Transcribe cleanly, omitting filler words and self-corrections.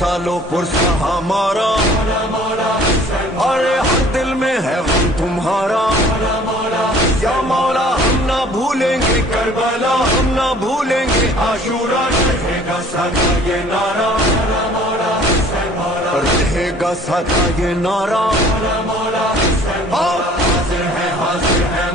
سالوں پرسہ ہمارا، ارے ہر دل میں ہے غم تمہارا، یا مولا ہم نہ بھولیں گے کربلا، ہم نہ بھولیں گے عاشورہ، رہے گا سدا یہ نعرہ، رہے گا سدا یہ نعرہ، حاضر ہے